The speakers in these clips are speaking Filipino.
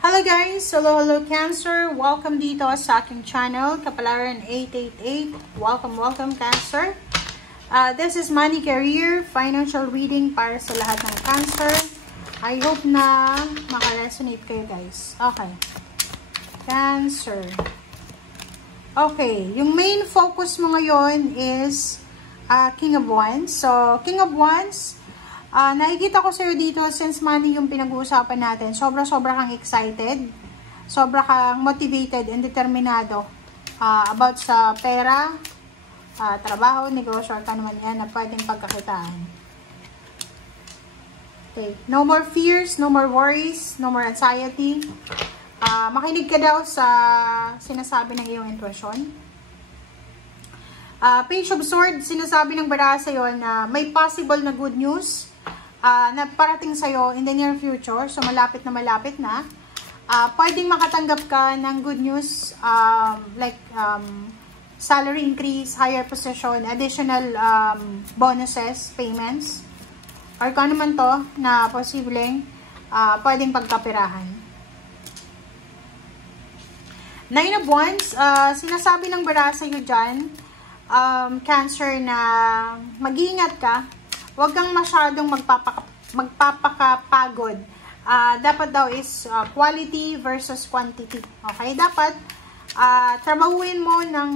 Hello guys! Hello Cancer! Welcome dito sa aking channel, Kapalaran 888. Welcome Cancer! This is money, career, financial reading para sa lahat ng Cancer. I hope na makaresonate kayo guys. Okay. Cancer. Okay. Yung main focus mo ngayon is King of Wands. So, King of Wands, nakikita ko sa'yo dito, since money yung pinag-uusapan natin, sobra-sobra kang excited, sobra kang motivated and determinado about sa pera, trabaho, negosyo, or naman yan na pwedeng pagkakitaan. Okay. No more fears, no more worries, no more anxiety. Makinig ka daw sa sinasabi ng iyong intuition. Page of Swords, sinasabi ng baraha sa'yo na may possible na good news na parating sa'yo in the near future. So, malapit na. Pwedeng makatanggap ka ng good news like salary increase, higher position, additional bonuses, payments, or kung ano man to na posibleng pwedeng pagkapirahan. Nine of Wands, sinasabi ng baraha sa'yo dyan, Cancer, na mag-iingat ka. Huwag kang masyadong magpapakapagod. Dapat daw is quality versus quantity. Okay? Dapat trabahuin mo ng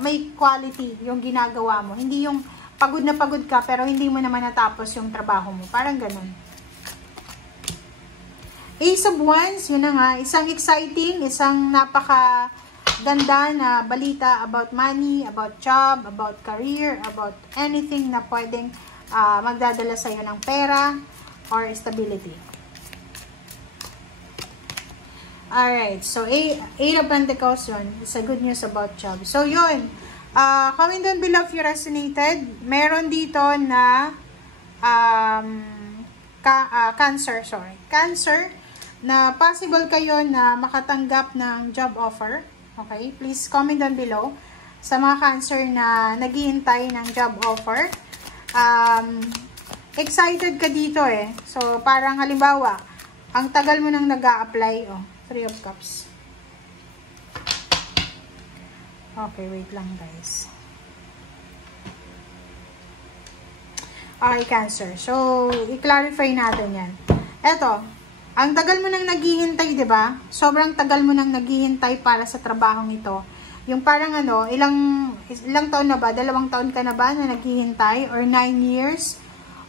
may quality yung ginagawa mo. Hindi yung pagod na pagod ka pero hindi mo naman natapos yung trabaho mo. Parang ganun. Ace of Wands, yun na nga. Isang exciting, isang napaka ganda na balita about money, about job, about career, about anything na pwedeng magdadala sa'yo ng pera or stability. Alright, so Eight of Pentacles yun. It's a good news about job. So yun, comment down below if you resonated. Meron dito na Cancer, na possible kayo na makatanggap ng job offer. Okay, please comment down below sa mga Cancer na naghihintay ng job offer. Excited ka dito eh. So, parang halimbawa, ang tagal mo nang nag-a-apply. Oh, Three of Cups. Okay, wait lang guys. Okay, Cancer. So, i-clarify natin yan. Eto. Ang tagal mo nang naghihintay, 'di ba? Sobrang tagal mo nang naghihintay para sa trabahong ito. Yung parang ilang taon na ba? 2 taon ka na ba na naghihintay? Or 9 years?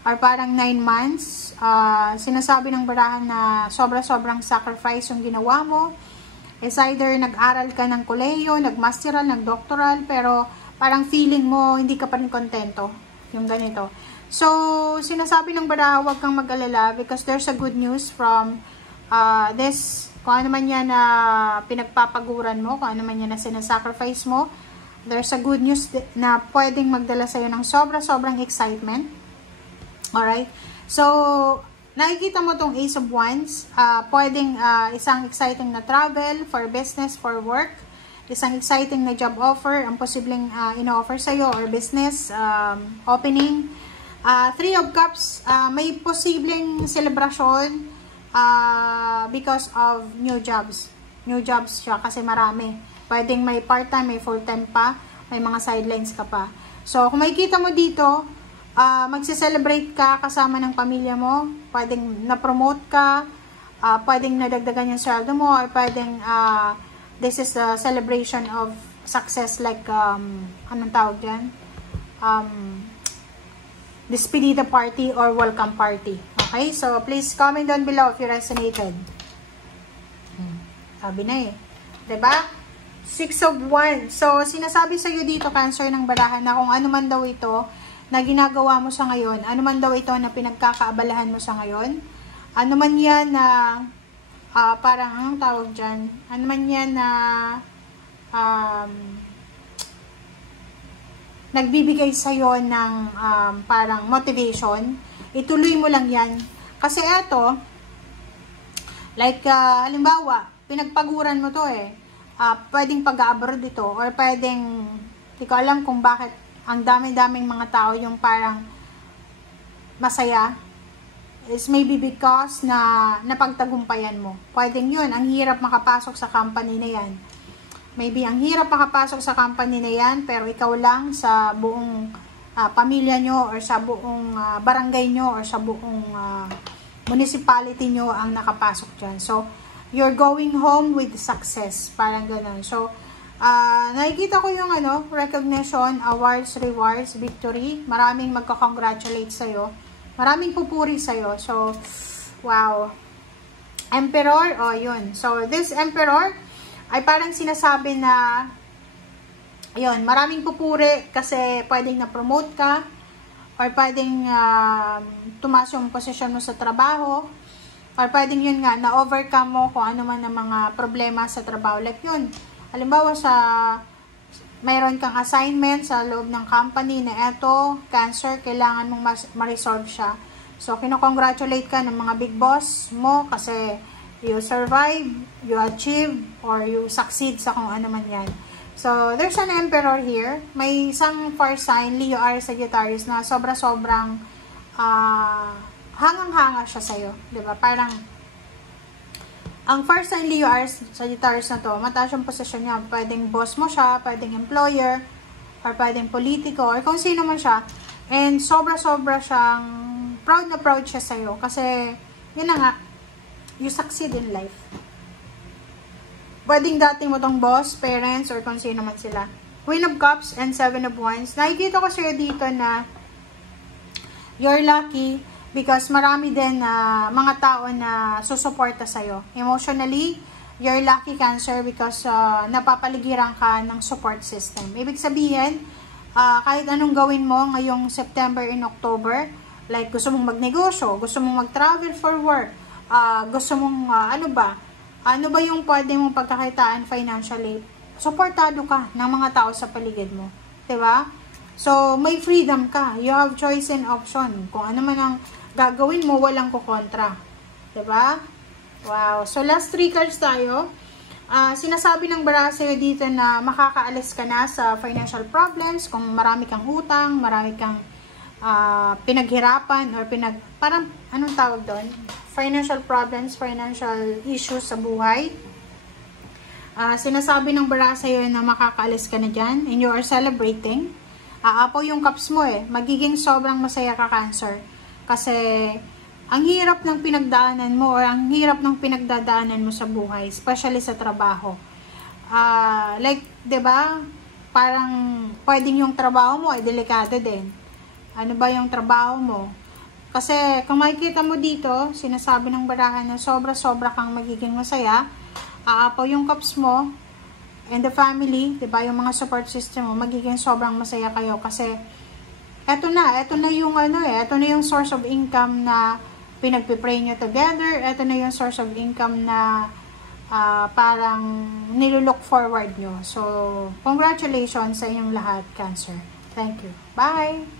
Or parang 9 months? Sinasabi ng barahan na sobrang sacrifice yung ginawa mo. It's either nag-aral ka ng kolehiyo, nag-masteral, nag-doctoral, pero parang feeling mo hindi ka pa rin kontento. Yung ganito. So, sinasabi ng baraha, huwag kang mag-alala because there's a good news from this, kung ano man yan na pinagpapaguran mo, kung ano man yan na sinasacrifice mo, there's a good news na pwedeng magdala sa'yo ng sobrang excitement. Alright? So, nakikita mo tong Ace of Wands, pwedeng isang exciting na travel, for business, for work, isang exciting na job offer, ang posibleng ino-offer sa'yo, or business, opening. Three of Cups, may posibleng celebration because of new jobs. New jobs siya kasi marami. Pwedeng may part-time, may full-time pa, may mga sidelines ka pa. So, kung makikita mo dito, magse-celebrate ka kasama ng pamilya mo, pwedeng na-promote ka, pwedeng nadagdagan yung sweldo mo, or pwedeng this is a celebration of success like, anong tawag dyan? Despedida party or welcome party. Okay? So, please comment down below if you resonated. Sabi na eh. Diba? Six of Wands. So, sinasabi sa'yo dito, Cancer, ng barahan na kung ano man daw ito na ginagawa mo sa ngayon, ano man daw ito na pinagkakaabalahan mo sa ngayon, ano man yan na parang, anong tawag dyan? Ano man yan na nagbibigay sa'yo ng parang motivation, ituloy mo lang yan. Kasi eto, like, halimbawa, pinagpaguran mo to eh. Pwedeng pag-abroad ito, or pwedeng, di ko alam kung bakit ang dami-daming mga tao yung parang masaya is maybe because na napagtagumpayan mo. Pwedeng yun, ang hirap makapasok sa company na yan. Maybe ang hirap makapasok sa company na yan, pero ikaw lang sa buong pamilya nyo or sa buong barangay nyo or sa buong municipality nyo ang nakapasok dyan. So, you're going home with success. Parang ganun. So, nakikita ko yung recognition, awards, rewards, victory. Maraming magka-congratulate sa'yo. Maraming pupuri sa'yo. So, wow. Emperor, yun. So, this Emperor ay parang sinasabi na, yun, maraming pupuri kasi pwedeng na-promote ka or pwedeng tumaas yung posisyon mo sa trabaho or pwedeng yun nga, na-overcome mo kung ano man ang mga problema sa trabaho. Like yun, halimbawa mayroon kang assignment sa loob ng company na eto, Cancer, kailangan mong ma-resolve siya. So, kinocongratulate ka ng mga big boss mo kasi you survive, you achieve, or you succeed sa kung ano man yan. So, there's an Emperor here. May isang fire sign, Leo, Aries, Sagittarius, na sobra-sobrang hangang-hanga siya sa'yo. Diba? Parang ang first sign Leo, Aries, Sagittarius na to, mataas yung posisyon niya. Pwedeng boss mo siya, pwedeng employer, or pwedeng politiko, or kung sino man siya. And sobra-sobra siyang proud na proud siya sa'yo. Kasi, yun na nga, you succeed in life. Pwedeng dating mo tong boss, parents, or kung sino man sila. Queen of Cups and Seven of Wands. Nakikita ko sa'yo dito na you're lucky because marami din mga tao na susuporta sa'yo. Emotionally, you're lucky, Cancer, because napapaligiran ka ng support system. Ibig sabihin, kahit anong gawin mo ngayong September and October, like gusto mong magnegosyo, gusto mong mag-travel for work, gusto mong ano ba yung pwede mong pagkakitaan financially, supportado ka ng mga tao sa paligid mo. Diba? So, may freedom ka. You have choice and option. Kung ano man ang gagawin mo, walang kukontra. Diba? Wow. So, last 3 cards tayo. Sinasabi ng bara sa'yo dito na makakaalis ka na sa financial problems. Kung marami kang utang, marami kang pinaghirapan, or parang, anong tawag doon? Financial problems, financial issues sa buhay. Sinasabi ng bara sa'yo na makakaalis ka na dyan, and you are celebrating. Aapaw yung cups mo magiging sobrang masaya ka, Cancer. Kasi, ang hirap ng pinagdaanan mo or ang hirap ng pinagdadaanan mo sa buhay, especially sa trabaho. Like, 'di ba? Parang pwedeng yung trabaho mo ay delikado din. Ano ba yung trabaho mo? Kasi kung makikita mo dito, sinasabi ng barahan na sobra-sobra kang magiging masaya. Aapaw yung cups mo and the family, 'di ba? Yung mga support system mo, magiging sobrang masaya kayo kasi eto na yung eto na yung source of income na pinagpipray nyo together. Ito na yung source of income na parang nilulook forward nyo. So, congratulations sa inyong lahat, Cancer. Thank you. Bye!